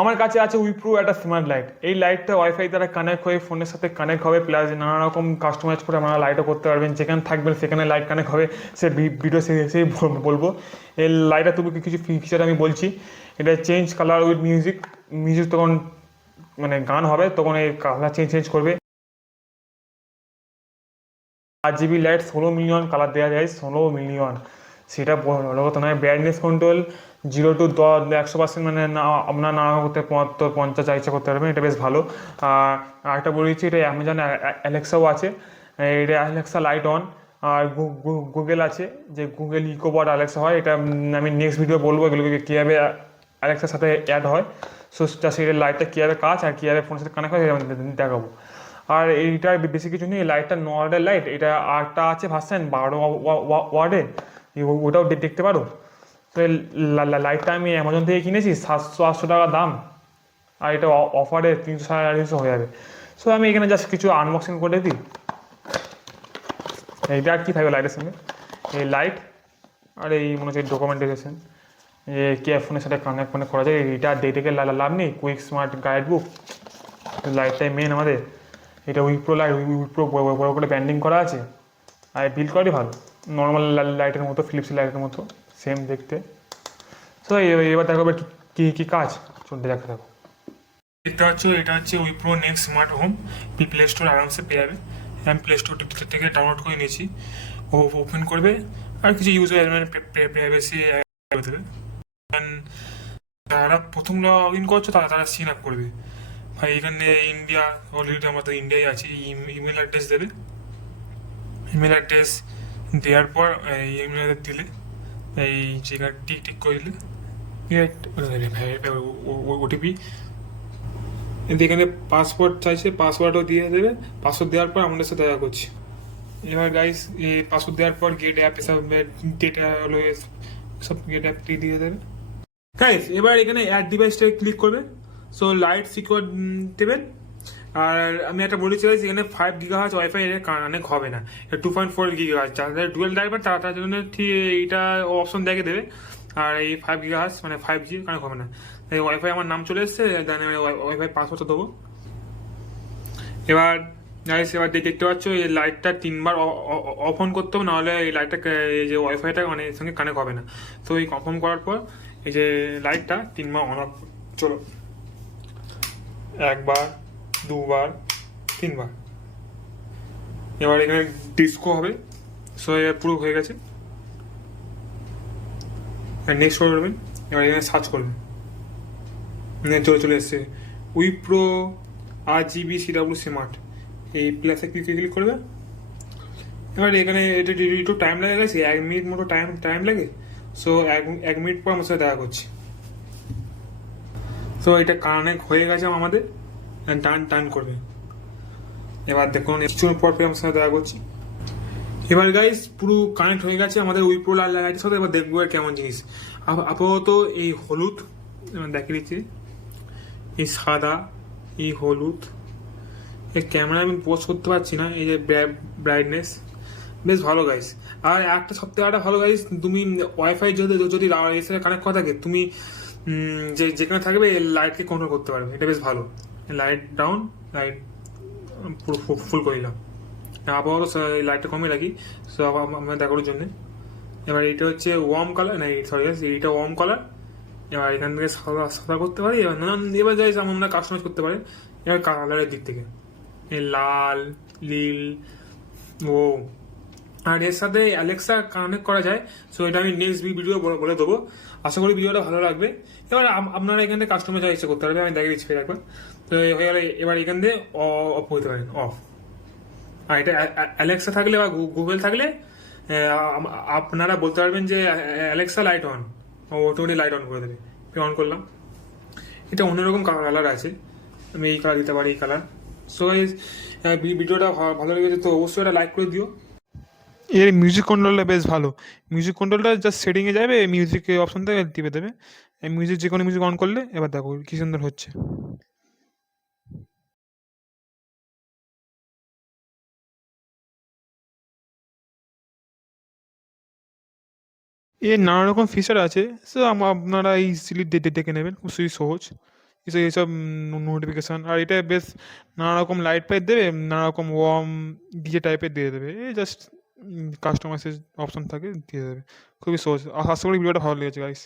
আমার কাছে আছে উইপ্রো একটা স্মার্ট লাইট। এই লাইটটা ওয়াইফাই দ্বারা কানেক্ট হয়ে ফোনের সাথে কানেক্ট হবে, প্লাস নানা রকম কাস্টমাইজ করে আপনারা লাইটও করতে পারবেন। যেখানে থাকবেন সেখানে লাইট কানেক্ট হবে, সে ভিডিও শেষেই বলবো। এই লাইটটা তুমি কিছু ফিচার আমি বলছি। এটা change colour with music. Music তখন মানে গান হবে তখন এই কালার চেঞ্জ চেঞ্জ করবে। 8 GB লাইট, 16 মিলিয়ন কালার দেওয়া যায়, 16 মিলিয়ন। সেটা বড় কথা নয়। ব্রাইটনেস কন্ট্রোল 0 to 100%, মানে না আপনার না করতে 75 50 ইচ্ছা করতে পারবেন, এটা বেশ ভালো। আর আরেকটা বলেছি, এটা অ্যামাজন অ্যালেক্সাও আছে। এটা অ্যালেক্সা লাইট অন। আর গুগল আছে, যে গুগল ইকোবট অ্যালেক্সা হয়, এটা আমি নেক্সট ভিডিও বলবো এগুলোকে কীভাবে অ্যালেক্সার সাথে অ্যাড হয়। সো সেটা লাইটটা কীভাবে কাজ আর কীভাবে ফোনের সাথে কানেক্ট হয় সেটা আমি দেখাবো। আর এইটার বেশি কিছু নেই, লাইটটা নর্মাল লাইট। এটা আরেকটা আছে ভার্সন 12 ওয়ার্ডের, ওটাও দেখতে পারো। তো এই লাইটটা আমি অ্যামাজন থেকে কিনেছি, 700-800 টাকা দাম। আর এটা অফারে 300-350 হয়ে যাবে। সো আমি এখানে জাস্ট কিছু আনবক্সিং করে দিই। এইটা আর কি থাকবে লাইটের সঙ্গে, এই লাইট আর এই মনে হচ্ছে ডকুমেন্টেশন, কে ফোনের সাথে কানেক্ট করা যায়। এটা দেখে লাভ নেই, কুইক স্মার্ট গাইড বুক। লাইটটাই মেন আমাদের। এটা উইপ্রো লাইট, উইপ্রো বড় করে ব্যান্ডিং করা আছে। আর বিল্ড কোয়ালিটি ভালো, নর্মাল লাইটের মতো, ফিলিপস লাইটের মতো সেম দেখতে। সো এবার দেখো কী কী কাজ চলতে দেখতে থাকো। দেখতে পাচ্ছ এটা হচ্ছে Wipro next smart home. Play store আরামসে পেয়ে যাবে। আমি প্লে স্টোর থেকে ডাউনলোড করে নিয়েছি। ও ওপেন করবে আর কিছু ইউজার প্রাইভেসি দেবে। যারা প্রথম লগ ইন করছো তারা সিন আপ করবে। ভাই এখানে ইন্ডিয়া, অলরেডি আমরা তো ইন্ডিয়ায় আছি। ইমেল অ্যাড্রেস দেবে। ইমেল অ্যাড্রেস দেওয়ার পর ইমেল অ্যাড্রেস দিলে এই জায়গায় টিক টিক করে দিলে ওটিপি। এখানে পাসওয়ার্ড চাইছে, পাসওয়ার্ডও দিয়ে দেবে। পাসওয়ার্ড দেওয়ার পর আমাদের সাথে দেখা করছি। এবার গাইস এই পাসওয়ার্ড দেওয়ার পর গেট অ্যাপ এসব ডেটা হলো সব গেট অ্যাপ দিয়ে দেবে। গাইস এবার এখানে অ্যাড ডিভাইসটা ক্লিক করবে। সো লাইট সিকিউর দেবেন। আর আমি একটা বলেছি এখানে 5 GHz ওয়াইফাই কানেক্ট হবে না, 2.4 GHz। যাদের ডুয়েল ড্রাইভার তার জন্য ঠিক এইটা অপশন দেখে দেবে। আর এই 5 GHz মানে 5G কানেক্ট হবে না। এই ওয়াইফাই আমার নাম চলে এসছে, দেন আমি ওয়াইফাই পাসওয়ার্ডটা দেবো। এবার গাইস এবার দেখতে পাচ্ছ এই লাইটটা 3বার অফ অন করতে হবে, নাহলে এই লাইটটা এই যে ওয়াইফাইটা মানে এর সঙ্গে কানেক্ট হবে না। তো এই কনফার্ম করার পর এই যে লাইটটা 3বার অন অফ, চলো 1বার 2বার 3বার। এবার এখানে ডিস্কো হবে। সো এবার পুরো হয়ে গেছে। নেক্সট করবেন। এবার এখানে সার্চ করবেন, চলে এসছে উইপ্রো RGB CW স্মার্ট। এই প্লাসে ক্লিক করবে। এবার এখানে এটা একটু টাইম লাগে গেছে, 1 মিনিট মতো টাইম লাগে। সো 1 মিনিট পর আমার সাথে দেখা করছি। সো এটা কানেক্ট হয়ে গেছে আমাদের, টান করবে। এবার দেখুন কিছুক্ষণ পর আমার সাথে দেখা করছি। এবার গাইস পুরো কানেক্ট হয়ে গেছে আমাদের উইপ্রো লাইটের সাথে। এবার দেখবো কেমন জিনিস। আপাতত এই হলুদ দেখে দিচ্ছি, এই সাদা, এই হলুদ। এই ক্যামেরা আমি পোস্ট করতে পারছি না। এই যে ব্রাইটনেস বেশ ভালো গাইস। আর একটা সবথেকে একটা ভালো গাইস, তুমি ওয়াইফাই যদি এর সাথে কানেক্ট করা থাকে, তুমি যেখানে থাকবে লাইটকে কন্ট্রোল করতে পারবে। এটা বেশ ভালো। লাইট ডাউন, লাইট পুরো ফুল করে দিলাম। আপাতত লাইটটা কমে রাখি সব আমরা দেখানোর জন্য। এবার এটা হচ্ছে ওয়ার্ম কালার, না সরি এইটা ওয়ার্ম কালার। এবার এখান থেকে সাদা সাদা করতে পারি। এবার যাই আমরা কাস্টমাইজ করতে পারি। এবার কালারের দিক থেকে লাল, নীল, ও আর এর সাথে অ্যালেক্সা কানেক্ট করা যায়। সো এটা আমি নেক্সট ভিডিও বলে দেবো। আশা করি ভিডিওটা ভালো লাগবে। এবার আপনারা এখান থেকে কাস্টমাইজ ইচ্ছা করতে পারবে, আমি দেখে দিচ্ছি একবার। তো হয়ে গেলে এবার এখান থেকে অফ করতে পারেন, অফ। আর এটা অ্যালেক্সা থাকলে বা গুগল থাকলে আপনারা বলতে পারবেন যে Alexa light on, automatic light on করে দেবে। অন করলাম। এটা অন্যরকম কালার আছে, আমি এই কালার দিতে পারি, এই কালার। সো ভিডিওটা ভালো লেগেছে তো অবশ্যই এটা লাইক করে দিও। এর মিউজিক কন্ট্রোলটা বেশ ভালো। মিউজিক কন্ট্রোলটা জাস্ট সেটিংয়ে যাবে, মিউজিক অপশন থেকে টিপে দেবে। এই মিউজিক যে কোনো মিউজিক অন করলে এবার দেখো কি সুন্দর হচ্ছে। এর নানা রকম ফিচার আছে। সো আপনারা ইজিলি দেখে নেবেন, খুবই সহজ। এইসব এইসব নোটিফিকেশান। আর এটা বেশ নানা রকম লাইট ফাইট দেবে, নানা রকম ওয়ার্ম ডিজে টাইপের দিয়ে দেবে, এই জাস্ট কাস্টমাইজের অপশন থাকে দিয়ে দেবে। খুবই সহজ। আশা করি ভিডিওটা ভালো লেগেছে গাইস।